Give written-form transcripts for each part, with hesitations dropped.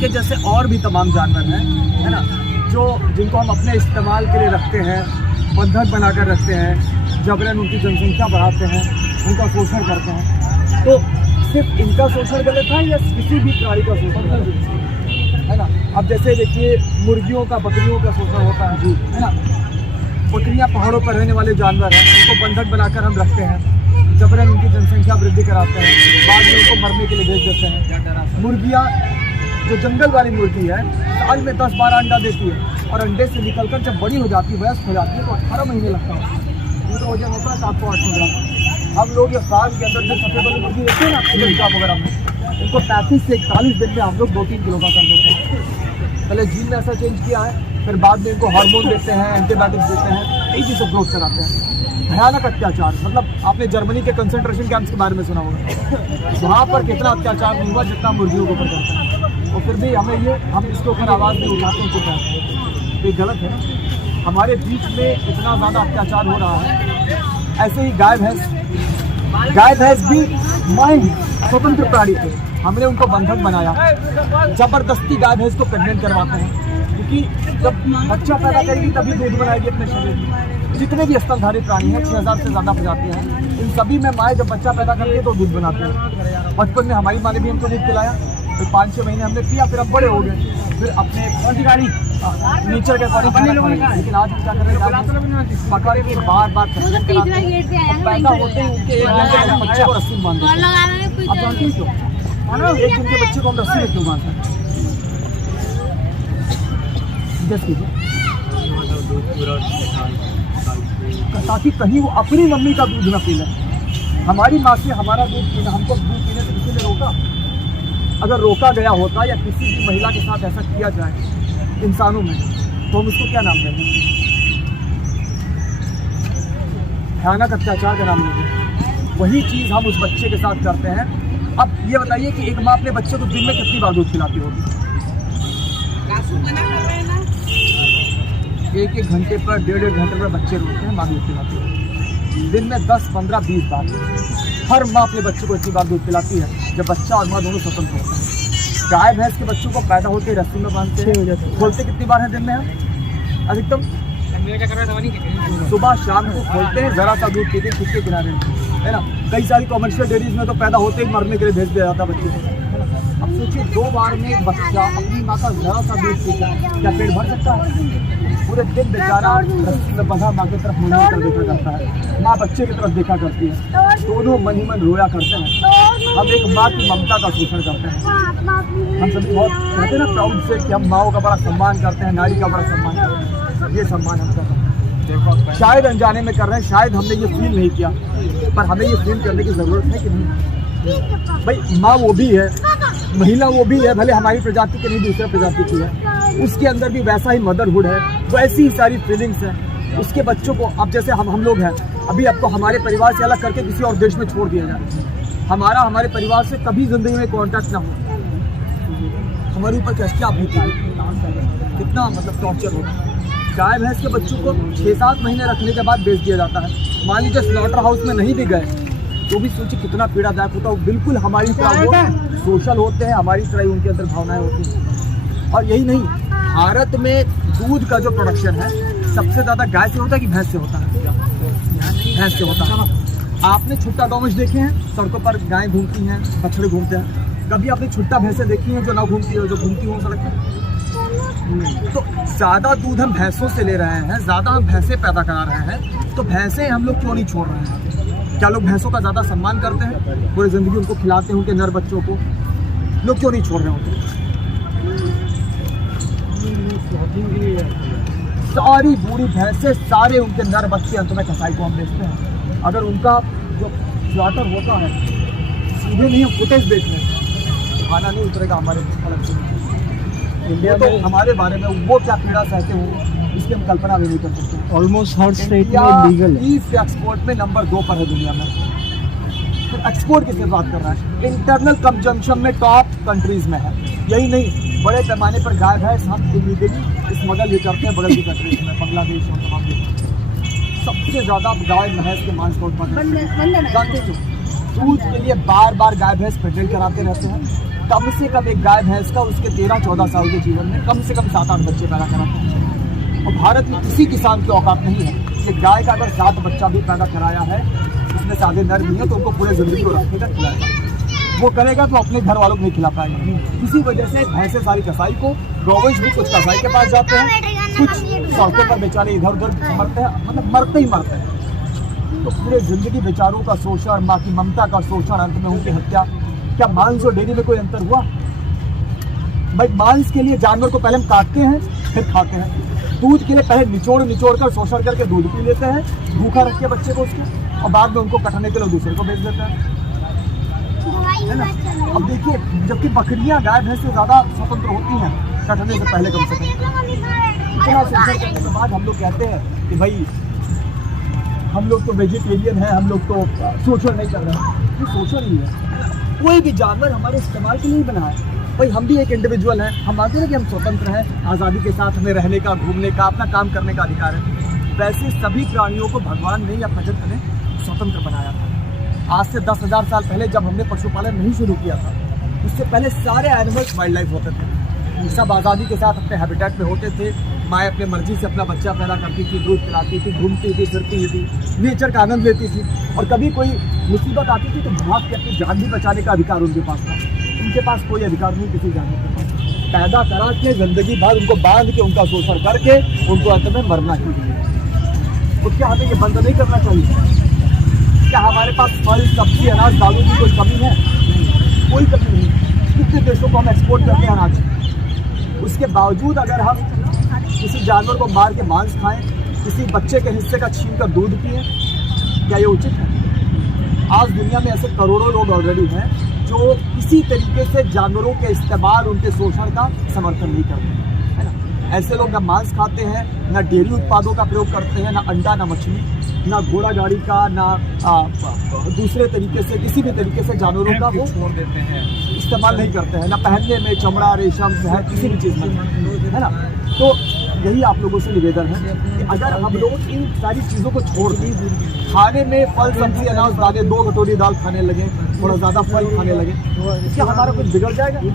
इनके जैसे और भी तमाम जानवर हैं, है ना, जिनको हम अपने इस्तेमाल के लिए रखते हैं, बंधक बनाकर रखते हैं, जबरन उनकी जनसंख्या बढ़ाते हैं, उनका शोषण करते हैं। तो सिर्फ इनका शोषण गलत है या किसी भी प्राणी का शोषण गलत है ना। अब जैसे देखिए मुर्गियों का, बकरियों का शोषण होता है, है ना। बकरियाँ पहाड़ों पर रहने वाले जानवर हैं, उनको बंधक बनाकर हम रखते हैं, जबरन उनकी जनसंख्या वृद्धि कराते हैं, बाद में उनको मरने के लिए भेज देते हैं। मुर्गियाँ, जो जंगल वाली मुर्गी है, साल में 10-12 अंडा देती है और अंडे से निकलकर जब बड़ी हो जाती है, वयस्क हो जाती है, तो 18 महीने लगता है। उनका वजन होता है 700-800 ग्राम। हम लोग ये साल के अंदर जो सफेद वाली मुर्गी देखते हैं ना पंजाब वगैरह में, उनको 35 से 41 दिन में हम लोग 2-3 किलो का कर देते हैं। पहले जीन में ऐसा चेंज किया है, फिर बाद में इनको हार्मोन देते हैं, एंटीबायोटिक्स देते हैं, तेजी से ग्रोथ कराते हैं। भयानक अत्याचार, मतलब आपने जर्मनी के कंसंट्रेशन कैंप्स के बारे में सुना होगा, वहाँ पर कितना अत्याचार नहीं हुआ जितना मुर्गियों के ऊपर करता है। और फिर भी हम इसके ऊपर आवाज़ नहीं उठाते हैं, चुप हैं। ये गलत है ना। हमारे बीच में इतना ज़्यादा अत्याचार हो रहा है। ऐसे ही गाय भैंस भी माइंड स्वतंत्र प्राणी थे, हमने उनको बंधक बनाया, जबरदस्ती गाय भैंस को प्रेग्नेंट करवाते हैं, क्योंकि जब बच्चा पैदा करेगी तभी दूध बनाएगी अपने शरीर में। जितने भी स्तनधारी प्राणी हैं, 6000 से ज़्यादा प्रजातियाँ हैं, इन सभी में माँ जब बच्चा पैदा करती है तो दूध बनाते हैं। बचपन में हमारी माँ ने भी हमको दूध पिलाया, फिर 5-6 महीने हमने पिया, फिर अब बड़े हो गए, फिर अपने नेचर के अकॉर्डिंग। लेकिन आज हम क्या कर रहे हैं, पकड़ के बार-बार पैदा होते हैं उनके 1 घंटे में बच्चे को रस्सी में बांध देते हैं। अब जानते हैं क्यों? 1 दिन के बच्चे को हम रस्सी में क्यों बांधते हैं? ताकि कहीं वो अपनी मम्मी का दूध न पी ले। हमारी माँ से हमारा दूध पीना, हमको दूध पीने से किसी ने रोका? अगर रोका गया होता या किसी भी महिला के साथ ऐसा किया जाए इंसानों में, तो हम उसको क्या नाम देंगे? भयानक अत्याचार का नाम देंगे। वही चीज़ हम उस बच्चे के साथ करते हैं। अब ये बताइए कि एक माँ अपने बच्चे को दिन में कितनी बार दूध पिलाती होगी? 1-1 घंटे पर, 1.5 घंटे पर बच्चे रोते हैं, माँ दूध पिलाती है। दिन में 10, 15, 20 बार हर माँ अपने बच्चे को इतनी बार दूध पिलाती है जब बच्चा और माँ दोनों स्वतंत्र होते हैं। गाय भैंस के बच्चों को पैदा होते ही रस्सी में बांधते हैं। खोलते कितनी बार है दिन में हम? अधिकतम सुबह शाम को खोलते हैं, जरा सा दूध पीते हैं के किनारे, है ना। कई सारी कॉमर्शियल डेयरीज में तो पैदा होते ही मरने के लिए भेज दिया जाता बच्चे को। अब सोचिए 2 बार में एक बच्चा अपनी माँ का जरा सा दूध पीता है, क्या पेट भर सकता है? पूरे दिन बेचारा रस्सी में बंधा माँ की तरफ मुड़ कर देखा करता है, माँ बच्चे की तरफ देखा करती है, दोनों मन ही मन रोया करते हैं। हम एक माँ की ममता का शोषण करते हैं। हम सभी बहुत कहते हैं ना प्राउड से कि हम माओ का बड़ा सम्मान करते हैं, नारी का बड़ा सम्मान करते हैं। ये सम्मान हम कर रहे हैं, शायद अनजाने में कर रहे हैं, शायद हमने ये फील नहीं किया, पर हमें ये फील करने की ज़रूरत है कि नहीं। भाई माँ वो भी है, महिला वो भी है, भले हमारी प्रजाति की नहीं दूसरे प्रजाति की है, उसके अंदर भी वैसा ही मदरहुड है, वैसी ही सारी फीलिंग्स हैं। उसके बच्चों को अब जैसे हम लोग हैं, अभी आपको हमारे परिवार से अलग करके किसी और देश में छोड़ दिया जाए, हमारे परिवार से कभी ज़िंदगी में कॉन्टैक्ट ना हो, हमारे ऊपर क्या बीती है, कितना मतलब टॉर्चर होगा। गाय भैंस के बच्चों को 6-7 महीने रखने के बाद बेच दिया जाता है। मान लीजिए स्लॉटर हाउस में नहीं भी गए तो भी सोचिए कितना पीड़ादायक होता है। वो बिल्कुल हमारी तरह वो सोशल होते हैं, हमारी तरह ही उनके अंदर भावनाएं होती हैं। और यही नहीं, भारत में दूध का जो प्रोडक्शन है सबसे ज़्यादा गाय से होता है कि भैंस से होता है? भैंस से होता है। आपने छुट्टा गौवंश देखे हैं? सड़कों पर गाय घूमती हैं, बछड़े घूमते हैं। कभी आपने छुट्टा भैंसें देखी हैं जो ना घूमती हो, जो घूमती हो सड़क पर? तो ज़्यादा दूध हम भैंसों से ले रहे हैं, ज़्यादा हम भैंसें पैदा करा रहे हैं, तो भैंसें हम लोग क्यों नहीं छोड़ रहे हैं? क्या लोग भैंसों का ज़्यादा सम्मान करते हैं? पूरी ज़िंदगी उनको खिलाते हैं, उनके नर बच्चों को, लोग क्यों नहीं छोड़ रहे होते? सारी बूढ़ी भैंसें, सारे उनके नर बच्चे अंत में कसाई को हम बेचते हैं। अगर उनका जो स्लॉटर होता है सीधे नहीं, हम फुटेज बेच रहे हैं, खाना नहीं उतरेगा हमारे अलग से। इंडिया में हमारे बारे में वो क्या पीड़ा सहते हो, इसकी हम कल्पना भी नहीं कर सकते। ऑलमोस्ट हर स्टेट में लीगल है। एक्सपोर्ट में नंबर 2 पर है दुनिया में। फिर एक्सपोर्ट किससे बात कर रहा है? इंटरनल कंजम्पशन में टॉप कंट्रीज में है। यही नहीं, बड़े पैमाने पर गाय भैंस हम इलीगली स्मगल भी करते हैं बगल की कंट्रीज में, बांग्लादेश और तमाम देश। सबसे ज़्यादा गाय भैंस के मांस का उत्पादन जानते हो। दूध के लिए बार बार गाय भैंस प्रेग्नेंट कराते रहते हैं, कम से कम एक गाय भैंस का उसके 13-14 साल के जीवन में कम से कम 7-8 बच्चे पैदा कराते हैं। और भारत में किसी किसान की औकात नहीं है कि गाय का अगर 7 बच्चा भी पैदा कराया है, उसमें सादे नर नहीं है, तो उनको पूरे जिंदगी को रखेगा, खिलाएगा। वो करेगा तो अपने घर वालों को नहीं खिला पाएगा। इसी वजह से भैंसे सारी कसाई को, गौवंश भी कुछ कसाई के पास जाते हैं, कुछ सड़कों पर बेचारे इधर उधर मरते हैं, मतलब मरते ही मरते हैं। तो पूरे जिंदगी बेचारों का शोषण, माँ की ममता का शोषण, अंत में उनकी हत्या। क्या मांस और डेयरी में कोई अंतर हुआ? भाई मांस के लिए जानवर को पहले हम काटते हैं, फिर खाते हैं। दूध के लिए पहले निचोड़ कर शोषण करके दूध पी लेते हैं, भूखा रख के बच्चे को उसके, और बाद में उनको कटने के लिए दूसरे को बेच देते हैं, है ना। अब देखिए, जबकि बकरियां गाय भैंस से ज़्यादा स्वतंत्र होती हैं कटने से पहले, कम से कम इतना शोषण करने के बाद हम लोग कहते हैं कि भाई हम लोग तो वेजिटेरियन हैं, हम लोग तो शोषण नहीं कर रहे हैं। ये शोषण ही है। कोई भी जानवर हमारे इस्तेमाल के लिए ही बना है। भाई हम भी एक इंडिविजुअल हैं, हम मानते हैं कि हम स्वतंत्र हैं, आज़ादी के साथ हमें रहने का, घूमने का, अपना काम करने का अधिकार है। वैसे सभी प्राणियों को भगवान ने या प्रकृति ने स्वतंत्र बनाया था। आज से 10,000 साल पहले जब हमने पशुपालन नहीं शुरू किया था, उससे पहले सारे एनिमल्स वाइल्ड लाइफ होते थे, सब आज़ादी के साथ अपने हैबिटेट में होते थे। माँ अपने मर्जी से अपना बच्चा पैदा करती थी, दूध पिलाती थी, घूमती थी, फिरती थी, नेचर का आनंद लेती थी। और कभी कोई मुसीबत आती थी तो भाग के अपनी जान भी बचाने का अधिकार उनके पास था। उनके पास कोई अधिकार नहीं किसी जानवर के पास। पैदा करा के जिंदगी भर उनको बांध के, उनका शोषण करके, उनको अंत में मरना चाहिए। तो क्या हमें ये बंद नहीं करना चाहिए? क्या हमारे पास फल, सब्जी, अनाज, दालों की कोई कमी है? कोई कमी नहीं। कितने देशों को हम एक्सपोर्ट करते हैं अनाज, उसके बावजूद अगर हम किसी जानवर को मार के मांस खाएं, किसी बच्चे के हिस्से का छीन कर दूध पिए, क्या ये उचित है? आज दुनिया में ऐसे करोड़ों लोग ऑलरेडी हैं जो किसी तरीके से जानवरों के इस्तेमाल, उनके शोषण का समर्थन नहीं करते, है ना। ऐसे लोग ना मांस खाते हैं, ना डेयरी उत्पादों का प्रयोग करते हैं, ना अंडा, ना मछली, ना घोड़ा गाड़ी का, ना दूसरे तरीके से, किसी भी तरीके से जानवरों का वो छोड़ देते हैं, इस्तेमाल नहीं करते हैं, ना पहनने में चमड़ा, रेशम, शहद, किसी भी चीज़ में, है ना। तो यही आप लोगों से निवेदन है कि अगर हम लोग इन सारी चीज़ों को छोड़ दें, खाने में फल, सब्जी, अनाज, दालें, 2 कटोरी दाल खाने लगे, थोड़ा ज़्यादा फल खाने लगे, क्या हमारा कुछ बिगड़ जाएगा? कुछ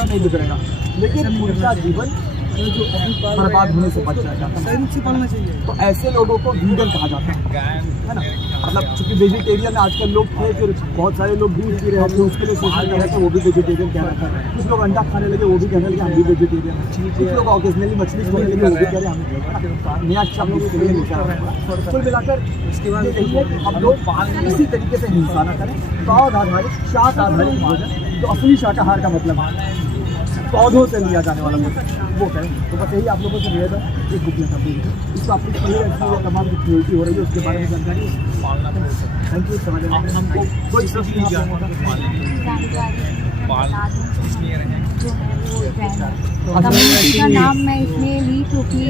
नहीं बिगड़ेगा, लेकिन उनका जीवन बर्बाद होने से बच जाएगा। तो ऐसे लोगों को वीगन कहा जाता है ना। मतलब चूंकि वेजिटेरियन आजकल लोग थे, फिर बहुत सारे लोग दूध पी रहे थे, उसके लिए शोषण कर रहे थे, वो भी वेजिटेरियन कह रहे थे। कुछ लोग अंडा खाने लगे, वो भी कहने लगे हम भी वेजिटेरियन हैं। कुछ लोग ऑकेजनली मछली खाने लगे, वो भी कह रहे हम नया शब्द इसके लिए निकाल रहे हैं। कुल मिलाकर इसके बाद यही है कि हम लोग इसी तरीके से हिंसा न करें। पौध आधारित, शाक आधारित भोजन, तो असली शाकाहार का मतलब है पौधों से लिया जाने वाला भोजन, वो करें। तो बस यही आप लोगों से निवेदन है, एक बुक लेना पड़ेगा, इसको आप कुछ पढ़िए, तमाम जो क्रिएटिव हो रही है उसके बारे में जानकारी। Thank you. समझ हमको कोई प्रश्न कम्युनिटी का नाम मैं इसलिए ली क्योंकि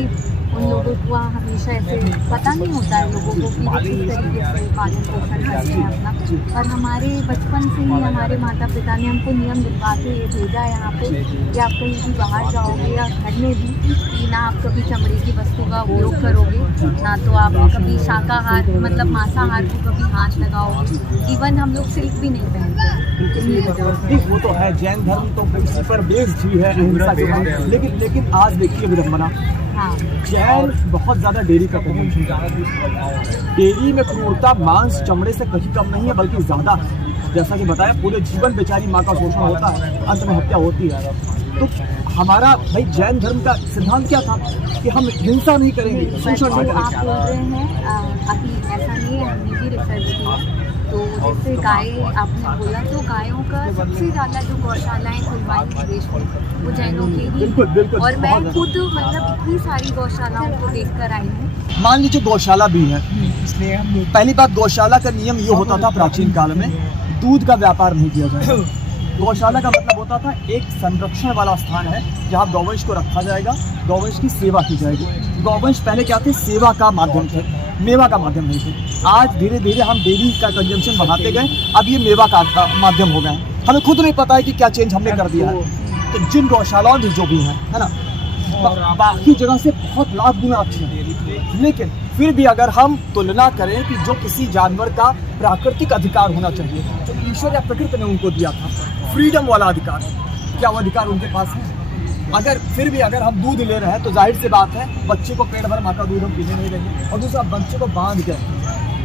उन लोगों को हमेशा ऐसे पता नहीं होता है लोगों को कि किस तरीके से पालन पोषण करते हैं अपना। और हमारे बचपन से ही हमारे माता पिता ने हमको नियम दिलवा के ये भेजा है यहाँ पे कि आप कहीं भी बाहर जाओगे या घर में भी कि ना आप कभी चमड़े की वस्तु का उपयोग करोगे, ना तो आप कभी शाकाहार मतलब मांसाहार को कभी हाथ लगाओगे। इवन हम लोग सिल्क भी नहीं पहनते। वो तो है, जैन धर्म तो इसी पर बेस्ड ही है, लेकिन आज देखिए विडम्बना, जैन बहुत ज़्यादा डेयरी का कंजम्पशन कर रहा है। डेयरी में क्रूरता मांस चमड़े से कहीं कम नहीं है, बल्कि ज़्यादा है। जैसा कि बताया, पूरे जीवन बेचारी माँ का शोषण होता है, अंत में हत्या होती है। तो हमारा भाई जैन धर्म का सिद्धांत क्या था कि हम हिंसा नहीं करेंगे, शोषण नहीं करेंगे। आप बोल रहे हैं अभी ऐसा नहीं है, हमने भी रिसर्च किया। तो जैसे गाय आपने बोला, तो गायों का सबसे ज़्यादा जो गौशालाएँ खुलवाई प्रदेश में वो जैनों के ही। बिल्कुल। और मैं खुद मतलब इतनी सारी गौशालाओं को देख कर आई हूँ। मान लीजिए गौशाला भी है, इसलिए पहली बात, गौशाला का नियम ये होता था प्राचीन काल में, दूध का व्यापार नहीं किया जाएगा। गौशाला का मतलब होता था एक संरक्षण वाला स्थान है जहाँ गौवंश को रखा जाएगा, गौवंश की सेवा की जाएगी। गौवंश पहले क्या थे? सेवा का माध्यम थे, मेवा का माध्यम नहीं थे। आज धीरे धीरे हम डेयरी का कंजम्पशन बढ़ाते गए, अब ये मेवा का माध्यम हो गए हैं। हमें खुद नहीं पता है कि क्या चेंज हमने कर दिया है। तो जिन गौशालाओं में जो भी हैं, है ना, बाकी जगह से बहुत लाख गुना अच्छी है, लेकिन फिर भी अगर हम तुलना करें कि जो किसी जानवर का प्राकृतिक अधिकार होना चाहिए जो ईश्वर या प्रकृति ने उनको दिया था, फ्रीडम वाला अधिकार। क्या वो अधिकार उनके पास है? अगर फिर भी अगर हम दूध ले रहे हैं तो जाहिर सी बात है बच्चे को पेट भर माँ का दूध हम पीने नहीं देंगे। और दूसरा, बच्चे को बांध के,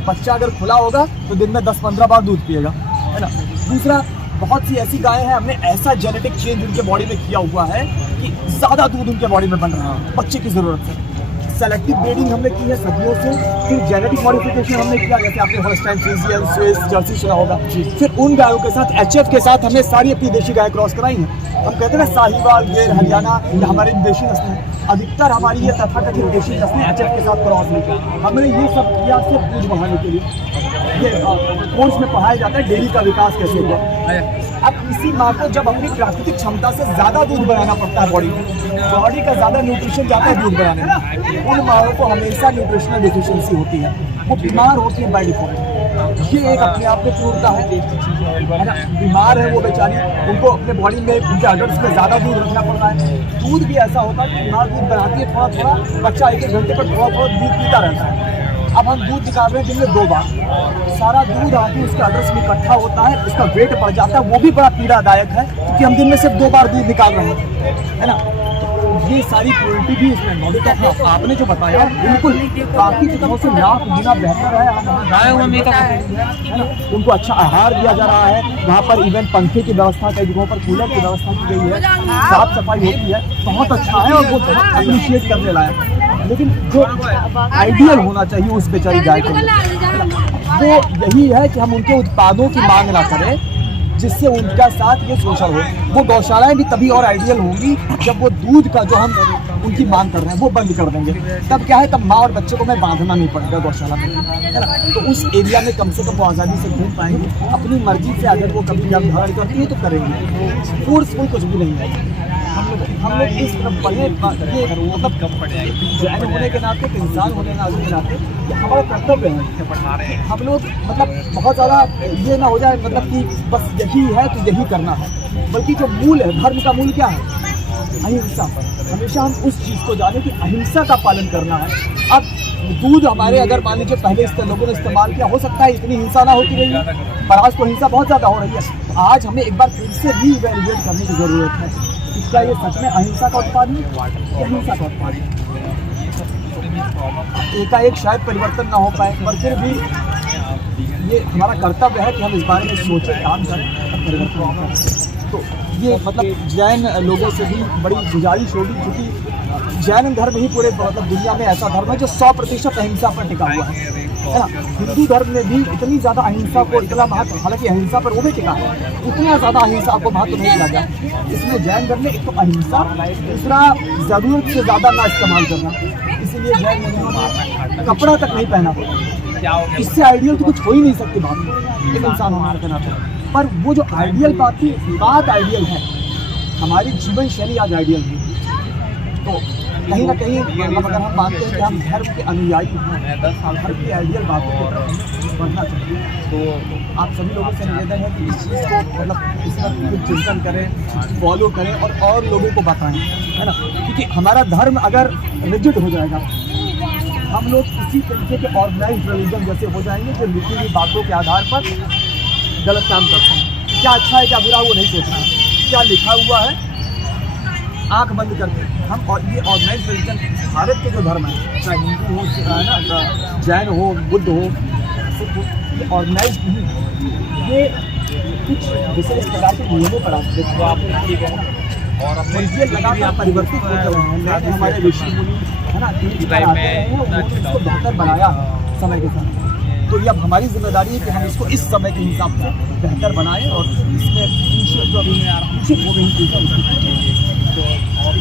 बच्चा अगर खुला होगा तो दिन में 10-15 बार दूध पिएगा, है ना। दूसरा, बहुत सी ऐसी गायें हैं हमने ऐसा जेनेटिक चेंज उनके बॉडी में किया हुआ है कि ज़्यादा दूध उनके बॉडी में बन रहा है बच्चे की ज़रूरत है। सेलेक्टिव ब्रीडिंग हमने की है सदियों से, फिर जेनेटिक मॉडिफिकेशन हमने किया, जैसे आपने होल्स्टाइन फ्रीजियन, स्विस, जर्सी सुना होगा। फिर उन गायों के साथ HF के साथ हमने सारी अपनी देशी गाय क्रॉस कराई हैं। हम कहते हैं ना साहिवाल, गिर, हरियाणा, हमारी देशी नस्लें, अधिकतर हमारी ये तथाकथित देशी नस्लें HF के साथ क्रॉस हुई। हमने ये सब किया सिर्फ दूध बढ़ाने के लिए। ये कोर्स में पढ़ाया जाता है डेयरी का विकास कैसे हुआ। अब इसी माँ को जब अपनी प्राकृतिक क्षमता से ज़्यादा दूध बनाना पड़ता है, बॉडी का ज़्यादा न्यूट्रिशन जाता है दूध बनाने में, उन माओं को हमेशा न्यूट्रिशनल डिफिशिएंसी होती है, वो बीमार होती है बाय डिफॉल्ट। ये एक अपने आप में क्रूरता है ना। बीमार है वो बेचारी, उनको अपने बॉडी में, उनके अडल्ट में ज़्यादा दूध रखना पड़ता है। दूध भी ऐसा होता है कि माँ दूध बनाती है थोड़ा थोड़ा, बच्चा 1-1 घंटे पर थोड़ा दूध पीता रहता है। अब हम दूध निकाल रहे हैं दिन में 2 बार, सारा दूध आके उसके अडल्ट में इकट्ठा होता है, उसका वेट बढ़ जाता है, वो भी बड़ा पीड़ादायक है क्योंकि हम दिन में सिर्फ 2 बार दूध निकाल रहे हैं, है ना। ये सारी क्वालिटी भी इसमें मौजूद है। आपने जो बताया बिल्कुल बाकी जगहों से लाख गुना बेहतर है। उनको अच्छा आहार दिया जा रहा है, वहाँ पर इवन पंखे की व्यवस्था, कई जगहों पर कूलर की व्यवस्था की गई है, साफ सफाई होती है, बहुत अच्छा है और वो बहुत अप्रिशिएट करने लायक है। लेकिन जो आइडियल होना चाहिए उस बेचारी गाय के लिए वो यही है कि हम उनके उत्पादों की मांग ना करें जिससे उनका साथ ये शोषण हो। वो गौशालाएं भी तभी और आइडियल होंगी जब वो दूध का जो हम उनकी मांग कर रहे हैं वो बंद कर देंगे। तब क्या है, तब माँ और बच्चे को मैं बांधना नहीं पड़ेगा गौशाला में, है ना। तो उस एरिया में कम से कम वो आज़ादी से घूम पाएंगे, अपनी मर्जी से अगर वो कभी जब घर करती है तो करेंगे, फोर्सफुल कुछ भी नहीं है। हम लोग इस तरफ बढ़े, ये मतलब जैन होने के नाते, इंसान होने के नाते ये हमारा कर्तव्य है। हम लोग मतलब बहुत ज़्यादा ये ना हो जाए मतलब कि बस यही है तो यही करना है, बल्कि जो मूल है, धर्म का मूल क्या है, अहिंसा। हमेशा हम उस चीज़ को जाने कि अहिंसा का पालन करना है। अब दूध हमारे अगर मान लीजिए पहले लोगों ने इस्तेमाल किया, हो सकता है इतनी हिंसा ना होती रही, पर आज तो हिंसा बहुत ज़्यादा हो रही है। तो आज हमें एक बार फिर से रीइवैल्यूएट करने की ज़रूरत है कि क्या ये सच में अहिंसा का उत्पाद है या हिंसा का उत्पाद है। एकाएक शायद परिवर्तन ना हो पाए, पर फिर भी ये हमारा कर्तव्य है कि हम इस बारे में सोचें, काम करें और परिवर्तन करें। तो ये मतलब जैन लोगों से भी बड़ी गुजारिश होगी, क्योंकि जैन धर्म ही पूरे मतलब दुनिया में ऐसा धर्म है जो 100% अहिंसा पर टिका हुआ है ना। हिंदू धर्म में भी इतनी ज़्यादा अहिंसा को इतना महत्व, हालांकि अहिंसा पर वो भी टिका है, उतना ज़्यादा अहिंसा को महत्व नहीं दिया गया। इसमें जैन धर्म में एक तो अहिंसा, दूसरा ज़रूरत से ज़्यादा ना इस्तेमाल करना, इसीलिए जैन धर्म में कपड़ा तक नहीं पहना। इससे आइडियल तो कुछ हो ही नहीं सकती बात एक इंसान होने के नाते। पर वो जो आइडियल बात आइडियल है, हमारी जीवन शैली आज आइडियल है। तो कहीं ना कहीं मतलब अगर हम मानते हैं कि हम धर्म के अनुयायी हैं, धर्म की आइडियल बातों की तरफ बढ़ना चाहिए। तो आप सभी लोगों से निवेदन है कि इस चीज़ को मतलब इस पर कुछ चिंतन करें, फॉलो करें और लोगों को बताएं, है ना। क्योंकि हमारा धर्म अगर रिजिड हो जाएगा, हम लोग इसी तरीके के ऑर्गेनाइज्ड रिलीजन जैसे हो जाएंगे जो लिखी हुई बातों के आधार पर गलत काम करते हैं। क्या अच्छा है क्या बुरा वो नहीं सोचना है, क्या लिखा हुआ है आंख बंद करके हम। और ये ऑर्गेनाइज्ड रिलीजन भारत के जो धर्म है, चाहे हिंदू हो, ना जैन हो, बुद्ध हो, सिख हो, ये ऑर्गेनाइज्ड नहीं, ये कुछ विशेष प्रकार के नियमों पर आते हैं और अपने ये लगातार परिवर्तित होते रहे हैं। हमारे ऋषि मुनि है ना, इसको बेहतर बनाया समय के साथ। तो ये अब हमारी जिम्मेदारी है कि हम इसको इस समय के हिसाब से बेहतर बनाएं और इसमें जो अभी वो भी तो और